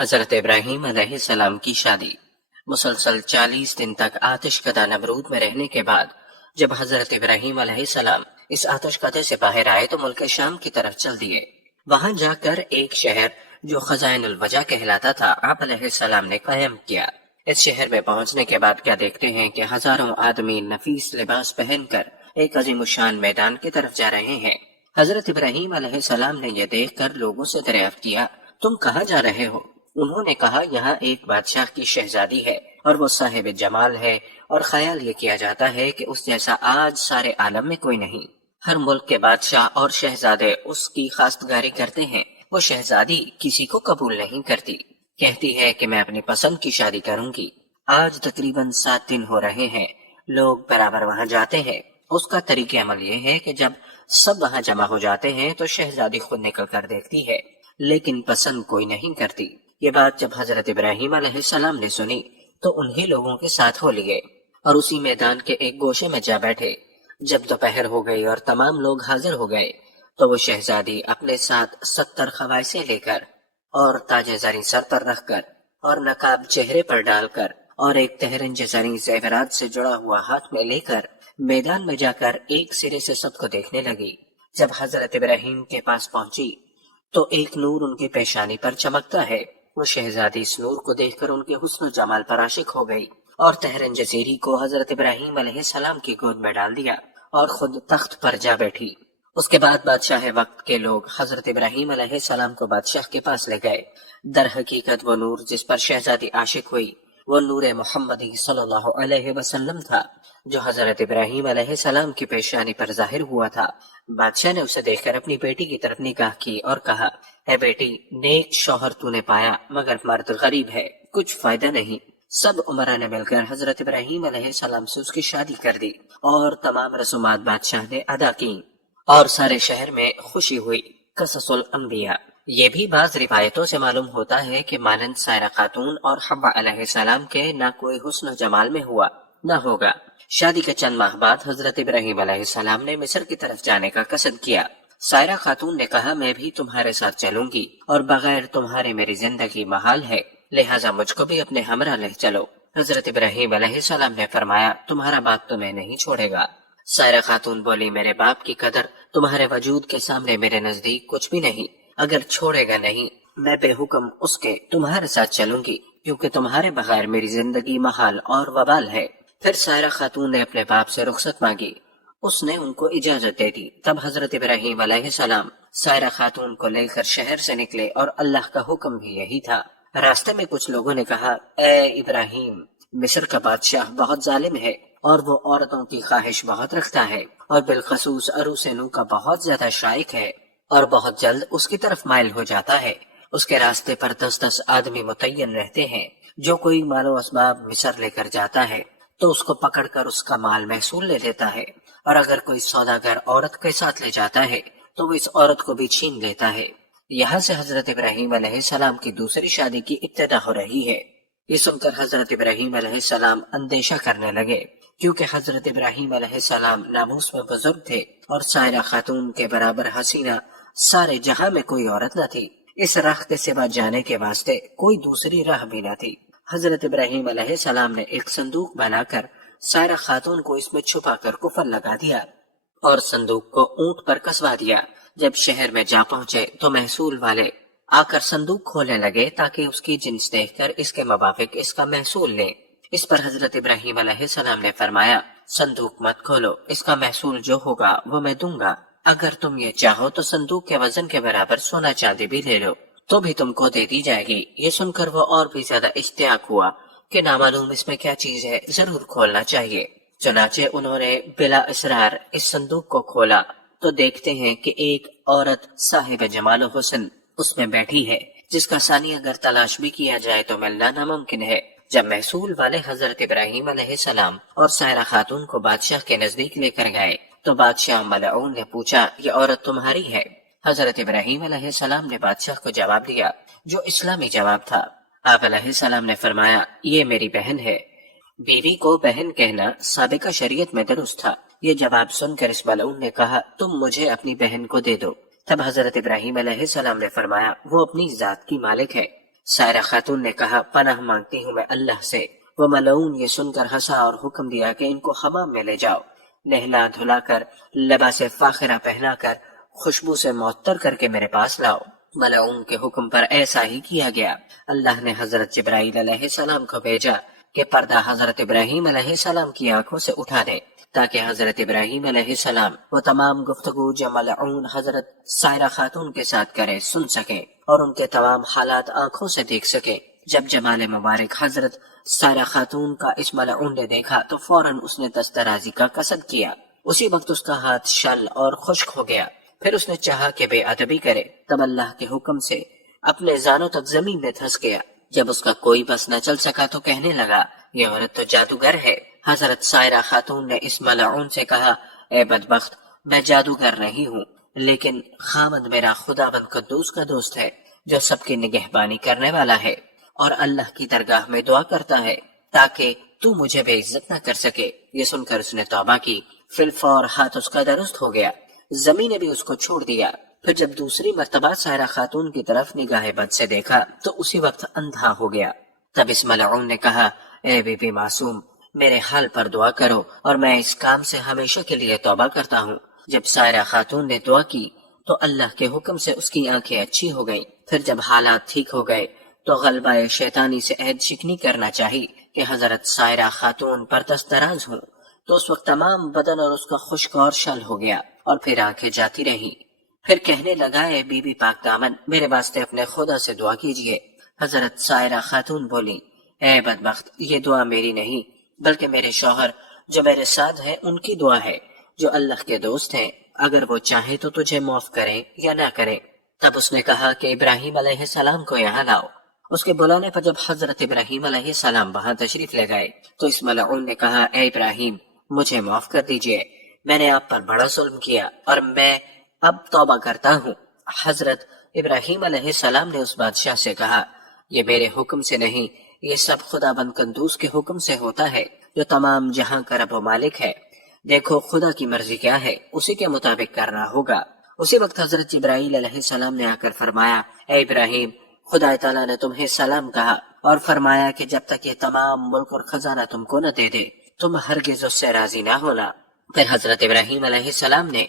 हजरत इब्राहीम अलैहिस्सलाम की शादी। मुसलसल 40 दिन तक आतिशकदा नमरूद में रहने के बाद जब हजरत इब्राहीम अलैहिस्सलाम इस आतिशकदे से बाहर आए तो मुल्क शाम की तरफ चल दिए। वहां जाकर एक शहर जो खजाइनुल वजा कहलाता था आप अलैहिस्सलाम ने कायम किया। इस शहर में पहुंचने के बाद क्या देखते हैं कि हजारों आदमी नफीस लिबास पहनकर एक अजीमुशान मैदान की तरफ जा रहे हैं। हजरत इब्राहीम अलैहिस्सलाम ने यह देखकर लोगों से दरियाफ्त किया, तुम कहाँ जा रहे हो? उन्होंने कहा, यहाँ एक बादशाह की शहजादी है और वो साहिब जमाल है और ख्याल ये किया जाता है कि उस जैसा आज सारे आलम में कोई नहीं। हर मुल्क के बादशाह और शहजादे उसकी खास्तगारी करते हैं। वो शहजादी किसी को कबूल नहीं करती, कहती है कि मैं अपनी पसंद की शादी करूंगी। आज तकरीबन 7 दिन हो रहे हैं, लोग बराबर वहां जाते हैं। उसका तरीके अमल ये है कि जब सब वहां जमा हो जाते हैं तो शहजादी खुद निकल कर देखती है, लेकिन पसंद कोई नहीं करती। ये बात जब हजरत इब्राहीम अलैहिस्सलाम ने सुनी तो उन्हीं लोगों के साथ हो लिए और उसी मैदान के एक गोशे में जा बैठे। जब दोपहर हो गई और तमाम लोग हाजिर हो गए तो वो शहजादी अपने साथ 70 खवाइशें लेकर और ताजे जरी सर पर रखकर और नकाब चेहरे पर डालकर और एक तहरंज जरी जेवरात से जुड़ा हुआ हाथ में लेकर मैदान में जाकर एक सिरे से सबको देखने लगी। जब हजरत इब्राहीम के पास पहुंची तो एक नूर उनकी पेशानी पर चमकता है। वो शहजादी इस नूर को देखकर उनके हुस्न जमाल पर आशिक हो गई और तहरन जजीरी को हजरत इब्राहीम अलैहिस्सलाम की गोद में डाल दिया और खुद तख्त पर जा बैठी। उसके बाद बादशाह वक्त के लोग हजरत इब्राहीम अलैहिस्सलाम को बादशाह के पास ले गए। दर हकीकत वो नूर जिस पर शहजादी आशिक हुई वो नूर मोहम्मदी सल्लल्लाहु अलैहि वसल्लम था, जो हजरत इब्राहीम अलैहिस्सलाम की पेशानी पर जाहिर हुआ था। बादशाह ने उसे देखकर अपनी बेटी की तरफ निगाह की और कहा, है बेटी, नेक शौहर तूने पाया मगर मर्द गरीब है, कुछ फायदा नहीं। सब उमरा ने मिलकर हजरत इब्राहीम अलैहिस्सलाम से उसकी शादी कर दी और तमाम रसूमात बादशाह ने अदा की और सारे शहर में खुशी हुई। कससुल अंबिया। ये भी बाज रिवायतों से मालूम होता है कि मानंद सायरा खातून और हव्वा अलैहिस्सलाम के ना कोई हुस्न जमाल में हुआ न होगा। शादी के चंद माह बाद हजरत इब्राहीम अलैहिस्सलाम ने मिस्र की तरफ जाने का कसद किया। सायरा खातून ने कहा, मैं भी तुम्हारे साथ चलूंगी और बगैर तुम्हारे मेरी जिंदगी महाल है, लिहाजा मुझको भी अपने हमरा ले चलो। हजरत इब्राहीम अलैहिस्सलाम ने फरमाया, तुम्हारा बाप तुम्हें नहीं छोड़ेगा। सायरा खातून बोली, मेरे बाप की कदर तुम्हारे वजूद के सामने मेरे नजदीक कुछ भी नहीं। अगर छोड़ेगा नहीं, मैं बेहुक्म उसके तुम्हारे साथ चलूंगी, क्योंकि तुम्हारे बगैर मेरी जिंदगी महाल और वबाल है। फिर सायरा खातून ने अपने बाप से रुखसत मांगी, उसने उनको इजाजत दे दी। तब हजरत इब्राहीम अलैहिस्सलाम सायरा खातून को लेकर शहर से निकले और अल्लाह का हुक्म भी यही था। रास्ते में कुछ लोगों ने कहा, ए इब्राहीम, मिस्र का बादशाह बहुत जालिम है और वो औरतों की ख्वाहिश बहुत रखता है और बिलखसूस अरूसे नू का बहुत ज्यादा शाइक है और बहुत जल्द उसकी तरफ माइल हो जाता है। उसके रास्ते पर 10-10 आदमी मुतय्यन रहते हैं। जो कोई मालो असबाब मिस्र लेकर जाता है तो उसको पकड़कर उसका माल महसूल ले लेता है, और अगर कोई सौदागर औरत के साथ ले जाता है तो वो इस औरत को भी छीन लेता है। यहाँ से हजरत इब्राहीम अलैहिस्सलाम की दूसरी शादी की इब्तिदा हो रही है। ये सुनकर हजरत इब्राहीम अलैहिस्सलाम अंदेशा करने लगे, क्योंकि हजरत इब्राहीम अलैहिस्सलाम नामूस में बुजुर्ग थे और सायरा खातून के बराबर हसीना सारे जहां में कोई औरत न थी। इस राह के सिवा जाने के वास्ते कोई दूसरी राह भी न थी। हजरत इब्राहीम अलैहिस्सलाम ने एक संदूक बनाकर सायरा खातून को इसमें छुपाकर कुफर लगा दिया और संदूक को ऊंट पर कसवा दिया। जब शहर में जा पहुंचे तो महसूल वाले आकर संदूक खोलने लगे ताकि उसकी जिन्स देखकर इसके मुताबिक इसका महसूल लें। इस पर हजरत इब्राहीम अलैहिस्सलाम ने फरमाया, संदूक मत खोलो, इसका महसूल जो होगा वो मैं दूंगा। अगर तुम ये चाहो तो संदूक के वजन के बराबर सोना चांदी भी ले लो तो भी तुमको दे दी जाएगी। ये सुनकर वो और भी ज्यादा इश्तियाक हुआ कि नामालूम इसमें क्या चीज है, जरूर खोलना चाहिए। चुनाचे उन्होंने बिला इसरार इस संदूक को खोला तो देखते हैं कि एक औरत साहिब जमाल हुस्न उसमें बैठी है, जिसका सानी अगर तलाश भी किया जाए तो मिलना नामुमकिन है। जब महसूल वाले हजरत इब्राहीम अलैहिस्सलाम और सायरा खातून को बादशाह के नजदीक लेकर गए तो बादशाह मलऊन ने पूछा, ये औरत तुम्हारी है? हजरत इब्राहीम अलैहिस्सलाम ने बादशाह को जवाब दिया जो इस्लामी जवाब था। आप अलैहिस्सलाम ने फरमाया, ये मेरी बहन है। बीवी को बहन कहना साबिका शरीयत में दुरुस्त था। ये जवाब सुनकर इस मलऊन ने कहा, तुम मुझे अपनी बहन को दे दो। तब हजरत इब्राहीम अलैहिस्सलाम ने फरमाया, वो अपनी जात की मालिक है, سائرہ خاتون نے کہا پناہ مانگتی ہوں میں اللہ سے۔ وہ ملعون یہ سن کر ہنسا اور حکم دیا کہ ان کو حمام میں لے جاؤ، نہلا دھلا کر، لباس فاخرہ پہنا کر، خوشبو سے معطر کر کے میرے پاس لاؤ۔ ملعون کے حکم پر ایسا ہی کیا گیا۔ اللہ نے حضرت جبرائیل علیہ السلام کو بھیجا کہ پردہ حضرت ابراہیم علیہ السلام کی آنکھوں سے اٹھا دے، تاکہ حضرت ابراہیم علیہ السلام وہ تمام گفتگو جو ملعون حضرت سائرہ خاتون کے ساتھ کرے سن سکے اور ان کے تمام حالات آنکھوں سے دیکھ سکے۔ جب جمال مبارک حضرت سائرہ خاتون کا اس ملعون نے دیکھا تو فوراً اس نے دست درازی کا قصد کیا۔ اسی وقت اس کا ہاتھ شل اور خشک ہو گیا۔ پھر اس نے چاہا کہ بے ادبی کرے، تب اللہ کے حکم سے اپنے زانوں تک زمین میں دھنس گیا۔ جب اس کا کوئی بس نہ چل سکا تو کہنے لگا یہ عورت تو جادوگر ہے۔ حضرت سائرہ خاتون نے اس ملعون سے کہا اے بدبخت، میں جادوگر نہیں ہوں، لیکن خامد میرا خداوند قدوس کا دوست ہے جو سب کی نگہبانی کرنے والا ہے اور اللہ کی درگاہ میں دعا کرتا ہے تاکہ تو مجھے بے عزت نہ کر سکے۔ یہ سن کر اس نے توبہ کی، فی الفور ہاتھ اس کا درست ہو گیا، زمین نے بھی اس کو چھوڑ دیا۔ پھر جب دوسری مرتبہ سائرہ خاتون کی طرف نگاہ بد سے دیکھا تو اسی وقت اندھا ہو گیا۔ تب اس ملعون نے کہا اے بی بی معصوم، میرے حال پر دعا کرو اور میں اس کام سے ہمیشہ کے لیے توبہ کرتا ہوں۔ جب سائرہ خاتون نے دعا کی تو اللہ کے حکم سے اس کی آنکھیں اچھی ہو گئیں۔ پھر جب حالات ٹھیک ہو گئے تو غلبہ شیطانی سے عہد شکنی کرنا چاہی کہ حضرت سائرہ خاتون پر دست دراز ہوں، تو اس وقت تمام بدن اور اس کا خشک اور شل ہو گیا اور پھر آنکھیں جاتی رہیں۔ پھر کہنے لگا اے بی بی پاک دامن، میرے واسطے اپنے خدا سے دعا کیجئے۔ حضرت سائرہ خاتون بولی اے بدبخت، یہ دعا میری نہیں بلکہ میرے شوہر جو میرے ساتھ ہیں ان کی دعا ہے، جو اللہ کے دوست ہیں، اگر وہ چاہے تو تجھے معاف کریں یا نہ کریں۔ تب اس نے کہا کہ ابراہیم علیہ السلام کو یہاں لاؤ۔ اس کے بلانے پر جب حضرت ابراہیم علیہ السلام وہاں تشریف لے گئے تو اس ملعون نے کہا اے ابراہیم، مجھے معاف کر دیجئے، میں نے آپ پر بڑا ظلم کیا اور میں اب توبہ کرتا ہوں۔ حضرت ابراہیم علیہ السلام نے اس بادشاہ سے کہا یہ میرے حکم سے نہیں، یہ سب خدا بند قدوس کے حکم سے ہوتا ہے جو تمام جہاں کا رب و مالک ہے۔ دیکھو خدا کی مرضی کیا ہے، اسی کے مطابق کرنا ہوگا۔ اسی وقت حضرت جبرائیل علیہ السلام نے آ کر فرمایا اے ابراہیم، خدا تعالیٰ نے تمہیں سلام کہا اور فرمایا کہ جب تک یہ تمام ملک اور خزانہ تم کو نہ دے دے تم ہرگز اس سے راضی نہ ہونا۔ پھر حضرت ابراہیم علیہ السلام نے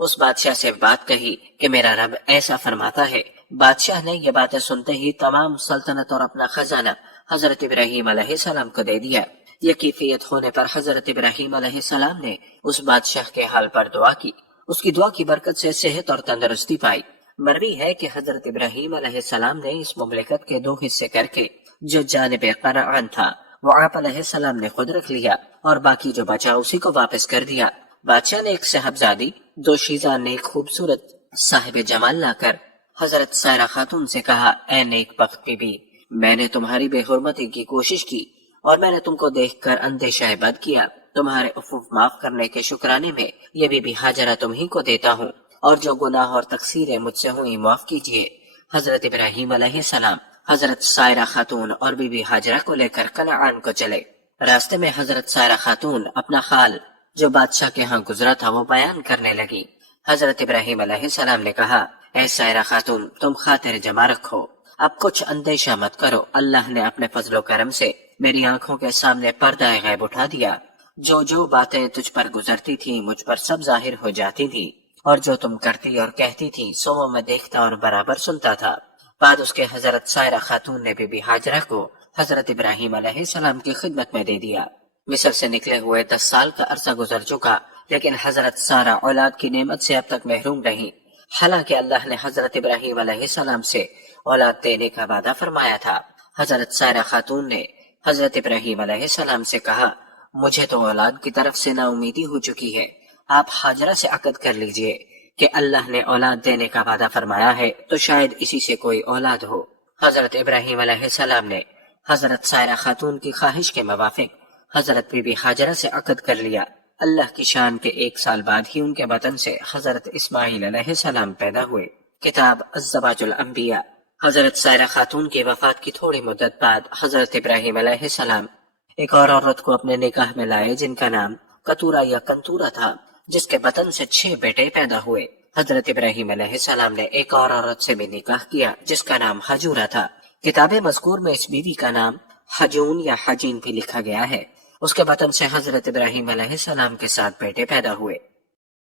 اس بادشاہ سے بات کہی کہ میرا رب ایسا فرماتا ہے۔ بادشاہ نے یہ باتیں سنتے ہی تمام سلطنت اور اپنا خزانہ حضرت ابراہیم علیہ السلام کو دے دیا۔ یہ کیفیت ہونے پر حضرت ابراہیم علیہ السلام نے اس بادشاہ کے حال پر دعا کی۔ اس کی دعا کی برکت سے صحت اور تندرستی پائی۔ مروی ہے کہ حضرت ابراہیم علیہ السلام نے اس مملکت کے 2 حصے کر کے جو جانب قنعان تھا وہ آپ علیہ السلام نے خود رکھ لیا اور باقی جو بچا اسی کو واپس کر دیا۔ بادشاہ نے ایک صاحبزادی 2 شیزہ نیک خوبصورت صاحب جمال لا کر حضرت سائرہ خاتون سے کہا اے نیک بخت بی بی، میں نے تمہاری بے حرمتی کی کوشش کی اور میں نے تم کو دیکھ کر اندیشہ بد کیا۔ تمہارے عفو معاف کرنے کے شکرانے میں یہ بی بی ہاجرہ تم ہی کو دیتا ہوں، اور جو گناہ اور تقصیریں مجھ سے ہوئی معاف کیجیے۔ حضرت ابراہیم علیہ السلام حضرت سائرہ خاتون اور بی بی ہاجرہ کو لے کر کنعان کو چلے۔ راستے میں حضرت سائرہ خاتون اپنا حال جو بادشاہ کے ہاں گزرا تھا وہ بیان کرنے لگی۔ حضرت ابراہیم علیہ السلام نے کہا اے سائرہ خاتون، تم خاطر جمع رکھو، اب کچھ اندیشہ مت کرو، اللہ نے اپنے فضل و کرم سے میری آنکھوں کے سامنے پردہ غیب اٹھا دیا۔ جو باتیں تجھ پر گزرتی تھی مجھ پر سب ظاہر ہو جاتی تھی، اور جو تم کرتی اور کہتی تھی سو وہ میں دیکھتا اور برابر سنتا تھا۔ بعد اس کے حضرت سائرہ خاتون نے بی بی ہاجرہ کو حضرت ابراہیم علیہ السلام کی خدمت میں دے دیا۔ مصر سے نکلے ہوئے 10 سال کا عرصہ گزر چکا، لیکن حضرت سارہ اولاد کی نعمت سے اب تک محروم رہی، حالانکہ اللہ نے حضرت ابراہیم علیہ السلام سے اولاد دینے کا وعدہ فرمایا تھا۔ حضرت سائرہ خاتون نے حضرت ابراہیم علیہ السلام سے کہا مجھے تو اولاد کی طرف سے نا امیدی ہو چکی ہے، آپ ہاجرہ سے عقد کر لیجئے کہ اللہ نے اولاد دینے کا وعدہ فرمایا ہے تو شاید اسی سے کوئی اولاد ہو۔ حضرت ابراہیم علیہ السلام نے حضرت سائرہ خاتون کی خواہش کے موافق حضرت بی بی ہاجرہ سے عقد کر لیا۔ اللہ کی شان کے 1 سال بعد ہی ان کے بطن سے حضرت اسماعیل علیہ السلام پیدا ہوئے۔ کتاب الزواج الانبیاء۔ حضرت سائرہ خاتون کی وفات کی تھوڑی مدت بعد حضرت ابراہیم علیہ السلام ایک اور عورت کو اپنے نکاح میں لائے جن کا نام قطورہ یا کنتورہ تھا، جس کے بطن سے 6 بیٹے پیدا ہوئے۔ حضرت ابراہیم علیہ السلام نے ایک اور عورت سے بھی نکاح کیا جس کا نام حجورہ تھا۔ کتاب مذکور میں اس بیوی کا نام حجون یا حجین بھی لکھا گیا ہے۔ اس کے بطن سے حضرت ابراہیم علیہ السلام کے 7 بیٹے پیدا ہوئے۔